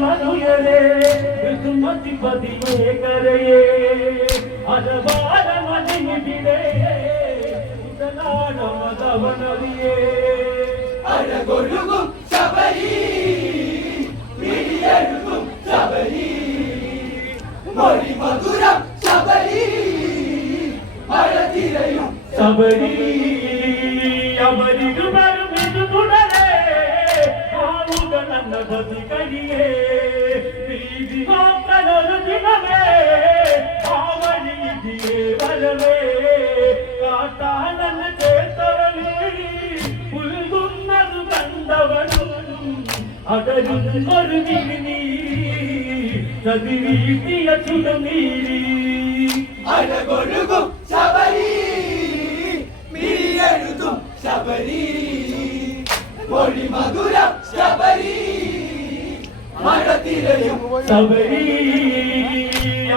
മധുയരേ മതി പതിയെ കരയേ അരവാര മതിമിടേ മതവനറിയേ അഴകൊഴുകും ശബരി മിഴിയെഴുതും ശബരി മൊഴി മധുരം ശബരി മഴ തിരയും ശബരി അവരിരുവരും ഇത് തുടരേ ആവുകളന്ന പതി കഴിയേ വീതി നോക്കലൊരു ദിനമേ ആവഴിയിതിയേ വരവേ കാട്ടാളന ചേർത്തവളി പുൽകുന്നത് കണ്ടവനും അകലും ഒരു നീ ചതിരീട്ടിയ ചുടനീരി അഴകൊഴുകും ശബരി മിഴിയെഴുതും ശബരി മൊഴി മധുരം ശബരി മഴ തിരയും ശബരി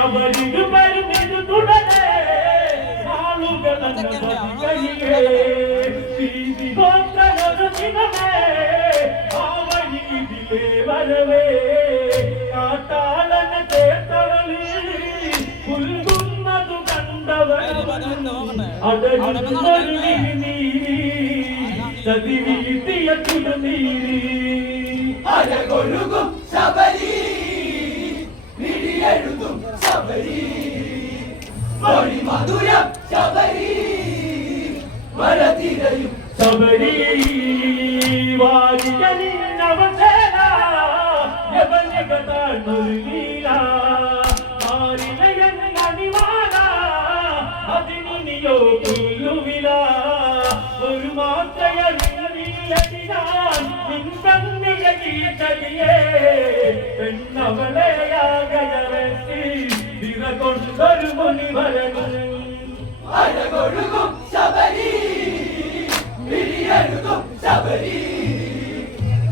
അവരിത് വരുന്നത് തുടരേ ആളുകളന്ന കഴിയേ വീതി നോക്കലൊരു ദിനമേ ആവഴിയിതിലേ വരവേ കാട്ടാളന ചേർത്തവളി പുൽകുന്നതു കണ്ടവൻ അടരുന്നൊരു നീരി ചതിവീട്ടിയ ചുടുനീരി അഴകൊഴുകും ശബരി മിഴിയെഴുതും ശബരി മൊഴി മധുരം ശബരി മഴ തിരയും ശബരി വാരിയനിന്നവസേന യവനികതാണൊരു ലീല ആരിലയൻ അണിമാല അതിനിയോ പുല്ലുവില ഒരു മാത്രയറിയിലതിനാൻ നിൻകണ്ണിയേ പെണ്ണവളെയാകയറത്തി വിറകൊണ്ടൊരു മുനിവരനും അഴകൊഴുകും ശബരി മിഴിയെഴുതും ശബരി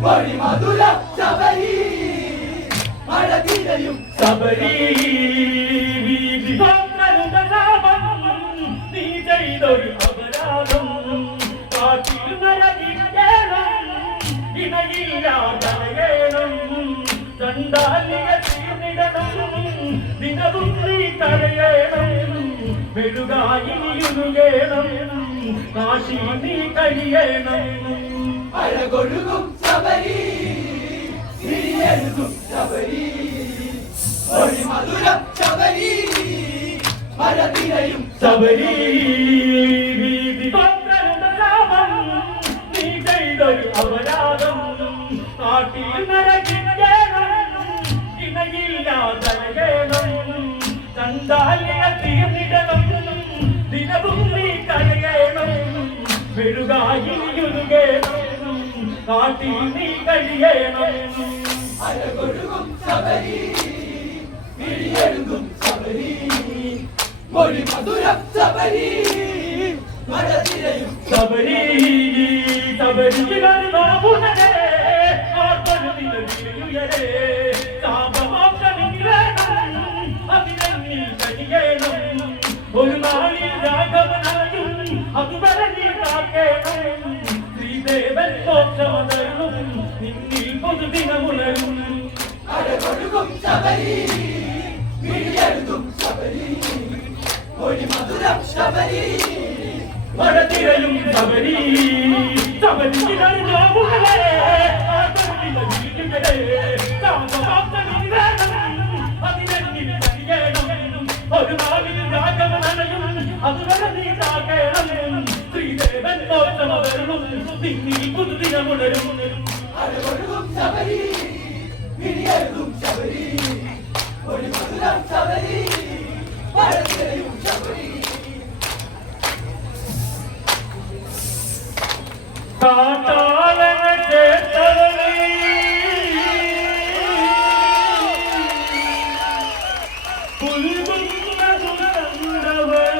മൊഴി മധുരം ശബരി മഴ തിരയും ശബരി വീതി നോക്കലുടെ ലാഭം നീ ചെയ്തൊരു അപരാധം കാട്ടിൽ നരകിടേണം ഇണയില്ലാതലയേണം ചണ്ടാലിക തീർന്നിടണം ദിനവും നീ കരയേണം മെഴുകായിനിയുരുകേണം കാശി നീ കഴിയണം അഴകൊഴുകും ശബരി മിഴിയെഴുതും ശബരി മൊഴി മധുരം ശബരി മഴ തിരയും ശബരി വീതി നോക്കലുടെ ലാഭം നീ ചെയ്തൊരു അപരാധം കാട്ടിൽ നരകിടേണം ഇണയില്ലാതലയേണം ചണ്ടാലിയ തീർന്നിടണം ദിനവും നീ കരയണം മെഴുകായിനിയുരുകേണം കാട്ടിൽ നീ കഴിയണം അഴകൊഴുകും ശബരി മിഴിയെഴുതും ശബരി മൊഴി മധുരം ശബരി മഴ തിരയും ശബരി ശബരിയിലൊരു നോവുണരേ ആർക്കൊരു നിലവിലുയരേ താപമോക്ഷമില്ലേണം അതിനെന്നിൽ കഴിയണം ഒരു നാളിൽ രാഘവനായും അതുവരെ നീ കാക്കേണം ശ്രീദേവൻ മോക്ഷമതരും നിന്നിൽ പൊതുദിനമുണരും അഴകൊഴുകും ശബരി മിഴിയെഴുതും ശബരി മൊഴി മധുരം ശബരി മഴ തിരയും ശബരി ശബരിയിലൊരു നോവുണരേ ആർക്കൊരു നിലവിലുയരേ താപമോക്ഷമില്ലേണം അതിനെന്നിൽ കഴിയണം ഒരു നാളിൽ രാഘവനയും അതുവരെ നീ കാക്കേണം ശ്രീദേവൻ മോക്ഷമതരും നിന്നിൽ പുതുദിനമുണരും അഴകൊഴുകും ശബരി മിഴിയെഴുതും ശബരി മൊഴി മധുരം ശബരി മഴ തിരയും ശബരി കാട്ടാളന ചേർത്തവളി പുൽകുന്നതു കണ്ടവൻ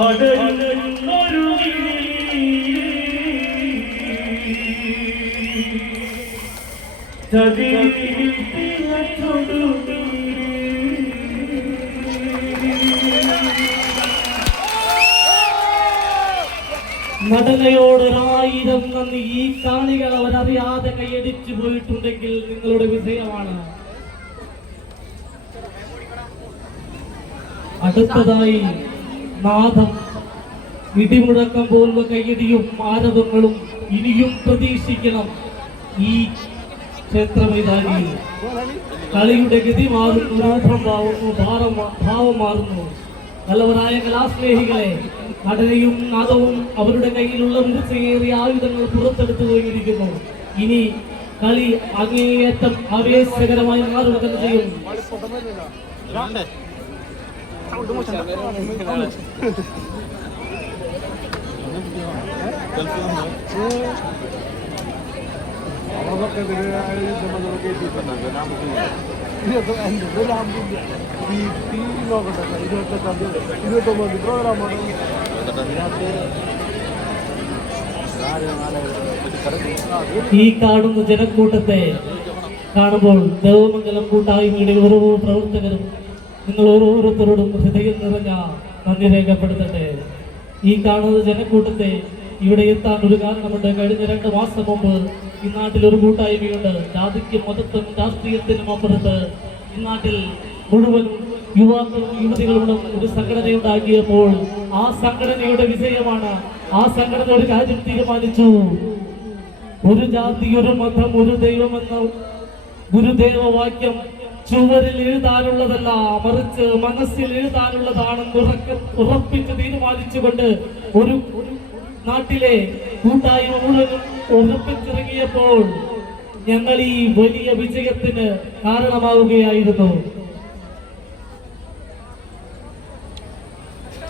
അടരുന്നൊരു ചതിരീട്ടിയ ചുടുനീരി നടനയോടൊരായിരം നന്ദി. ഈ കാണികൾ അവരറിയാതെ കൈയടിച്ചു പോയിട്ടുണ്ടെങ്കിൽ നിങ്ങളുടെ വിജയമാണ്. അടുത്തതായി നാദം, ഇടിമുഴക്കം പോലുള്ള കൈയടിയും ആരവങ്ങളും ഇനിയും പ്രതീക്ഷിക്കണം. ഈ ക്ഷേത്രമൈതാനിയിൽ കളിയുടെ ഗതി മാറുന്നു, രൂപം ഭാവം മാറുന്നു. നല്ലവരായ കലാസ്നേഹികളെ, നടനയും നാദവും അവരുടെ കയ്യിലുള്ള മൂർച്ചയേറിയ ആയുധങ്ങൾ പുറത്തെടുത്തു പോയിരിക്കുന്നു. ഇനി കളി അങ്ങേയറ്റം ആവേശകരമായി മാറുക തന്നെ ചെയ്യും. ഈ കാണുന്ന ജനക്കൂട്ടത്തെ കാണുമ്പോൾ ദേവമംഗലം കൂട്ടായ്മയുടെ ഓരോ പ്രവർത്തകരും നിങ്ങൾ ഓരോരുത്തരോടും ഹൃദയം നിറഞ്ഞ നന്ദി രേഖപ്പെടുത്തട്ടെ. ഈ കാണുന്ന ജനക്കൂട്ടത്തെ ഇവിടെ എത്താൻ ഒരു കാരണമുണ്ട്. കഴിഞ്ഞ 2 മാസം മുമ്പ് ഈ നാട്ടിൽ ഒരു കൂട്ടായ്മയുണ്ട്. ജാതിക്കും മതത്തിനും രാഷ്ട്രീയത്തിനും അപ്പുറത്ത് ഈ നാട്ടിൽ മുഴുവനും യുവാക്കളും യുവതികളും ഒരു സംഘടനയുണ്ടാക്കിയപ്പോൾ ആ സംഘടനയുടെ വിജയമാണ്. ആ സംഘടന ഒരു കാര്യം തീരുമാനിച്ചു. ഒരു ജാതി, ഒരു മതം, ഒരു ദൈവം എന്ന ഗുരുദേവവാക്യം ചുവരിൽ എഴുതാനുള്ളതല്ല, മറിച്ച് മനസ്സിൽ എഴുതാനുള്ളതാണെന്ന് ഉറപ്പിച്ച് തീരുമാനിച്ചുകൊണ്ട് ഒരു നാട്ടിലെ കൂട്ടായ്മ മുഴുവനും ഉറപ്പിച്ചിറങ്ങിയപ്പോൾ ഞങ്ങൾ ഈ വലിയ വിജയത്തിന് കാരണമാവുകയായിരുന്നു.